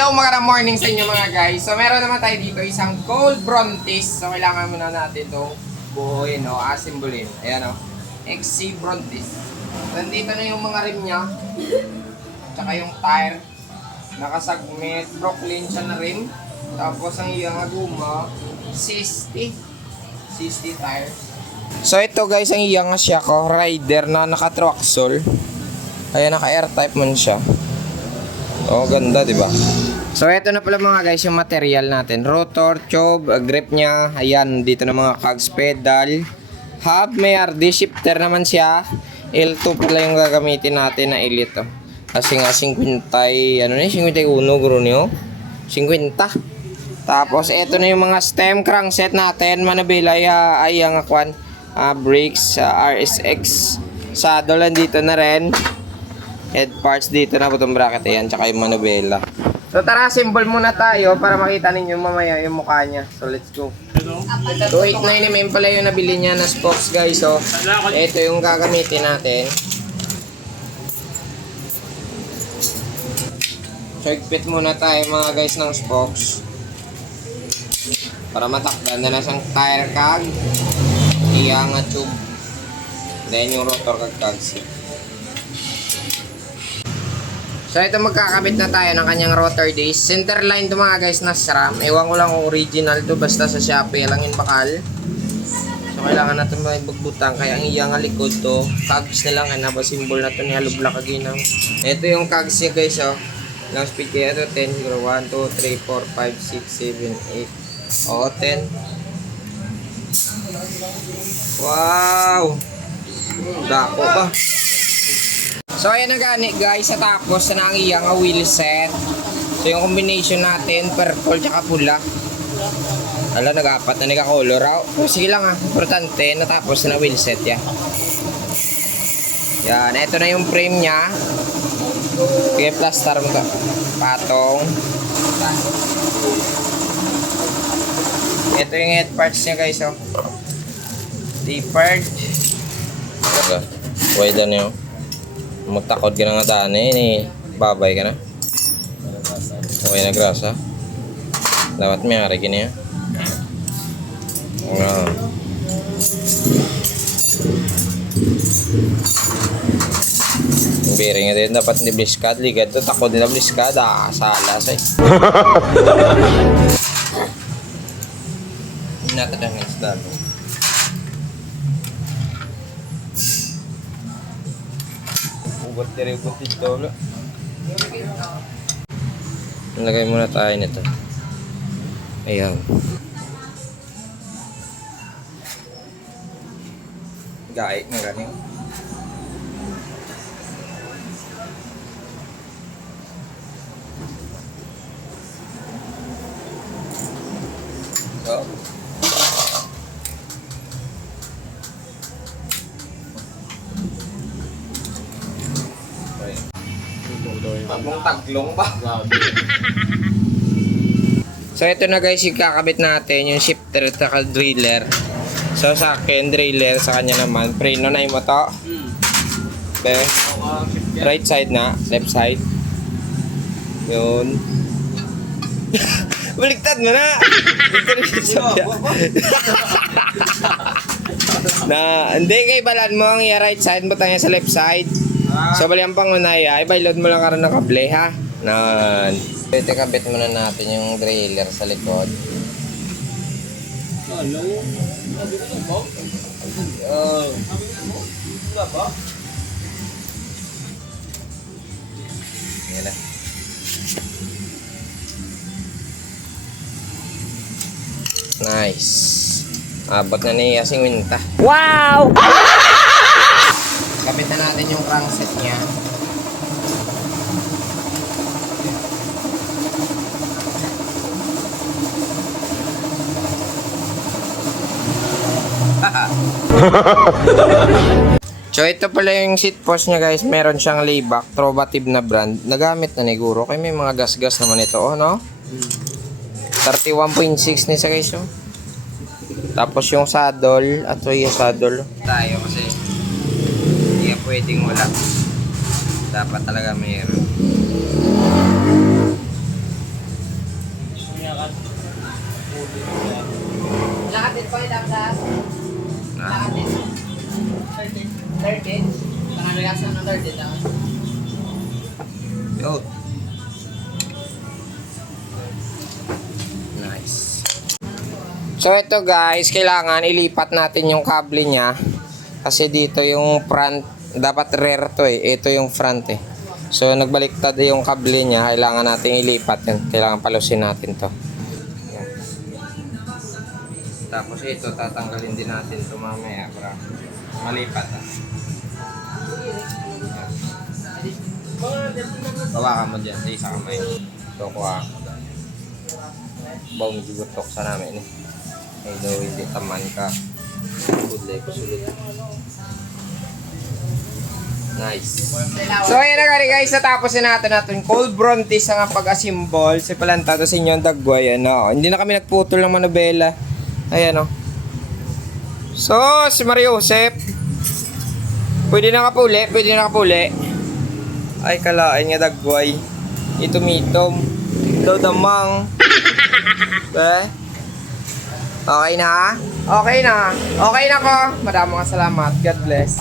Hello, magandang morning sa inyo mga guys. So meron naman tayo dito isang gold Brontis. So kailangan muna natin itong buuin o asimbulin. Ayan o, XC Brontis. Nandito na yung mga rim niya. Tsaka yung tire. Nakasagmit, Brooklyn siya na rim. Tapos ang iyang guma, 60 tires. So ito guys, ang iyang siya ko, rider na naka-Troxel. Ayan, naka-air type man siya. Oh, ganda, di ba? So, ito na pala mga guys yung material natin. Rotor, tube, grip niya. Ayan, dito na mga cogs, pedal. Hub, may RD shifter naman siya. L2 pala yung gagamitin natin na elite. Oh. Kasi nga 50, ano na 51 guro niyo. 50. Tapos, ito na yung mga stem crankset natin. Manabela, ay ang akwan. Brakes, RSX. Saddle, dito na rin. Head parts dito na, bottom bracket, ayan, tsaka yung manubela. So tara, symbol muna tayo para makita ninyo mamaya yung mukha niya. So let's go. 289mm pala yung nabili niya na spokes guys. So ito yung gagamitin natin. So igpit muna tayo mga guys ng spokes para matakdan na siyang tire cog, iyang tube, then yung rotor cog. So ito, magkakabit na tayo ng kanyang rotor disc. Center line to mga guys na SRAM. Ewan ko lang kung original to, basta sa Shopee lang yung bakal. So kailangan natin maibagbutan. Kaya ang iyang likod to, cogs na lang. Ano ba symbol na to ni Halubla kaginang. Ito yung cogs niya guys. Oh. Lang speed kaya ito 10, 1, 2, 3, 4, 5, 6, 7, 8. Oo, 10. Wow! Dako ba? So ayan na gani guys, sa tapos na ang iyang wheel set. So yung combination natin, purple tsaka pula. Ala, nag-apat na nagka-color out. Sige lang importante, natapos na wheel set yan. Yan, ito na yung frame nya. Okay, plaster mo to. Patong. Ito yung head parts nya guys, oh. Tapered. Wide na yun. Magtakod ka na nga daan babay ka na. Okay na grasa. Dapat may hari gini ya. Wow. Yung bearing din dapat ni bliskad. Ligad to takod nila bliskad. Sala say. Natadangin sa dalo. Ubat dari ubat dito ulo. Lagay muna tayo nito. Ayan. Gaik na ganing. So. Bagong taglong ba? So ito na guys, yung kakabit natin yung shifter at driller. So sa akin driller, sa kanya naman preno na yung moto. Okay. Right side na, left side. Yun. Baliktad mo na. Na hindi kay balan mo ang right side, butang niya sa left side. So bali ang pangunay ay load mo lang karon ng kable ha. Nan. Ito kabit muna natin yung driller sa likod. Yan na. Nice. Abot na ni Asing Winta. Wow! Kabit na natin yung crankset niya. So ito pala yung seat post niya guys. Meron siyang layback, Trovative na brand. Nagamit na ni Guro. Kaya may mga gas-gas naman ito, oh, no? 31.6 ni sa guys, oh. Tapos yung saddle, at yung saddle tayo kasi hindi pwedeng wala. Dapat talaga mayroon. Nice. So ito guys, kailangan ilipat natin yung kable niya. Kasi dito yung front, dapat rear to eh. Ito yung front eh. So nagbaliktad yung kable niya, kailangan natin ilipat yun. Kailangan palusin natin to. Yan. Tapos ito, tatanggalin din natin to mamaya para malipat. Bawakan mo dyan sa isang kamay. Ito ko baong digutok sa namin eh. Ay no, hindi taman ka. Kulay ko sulit. Nice. So ayan na nga guys, natapos na natin cold brontis ang pag-assemble. Si palanta to sa inyo ang dagway. Ano. Hindi na kami nagputol ng manobela. Ayan o. So, si Mario Josep. Pwede na kapuli, pwede na kapuli. Ay, kalain nga dagway. Ito mitom. Ito damang. Okay na? Okay na. Okay na ko. Maraming salamat. God bless.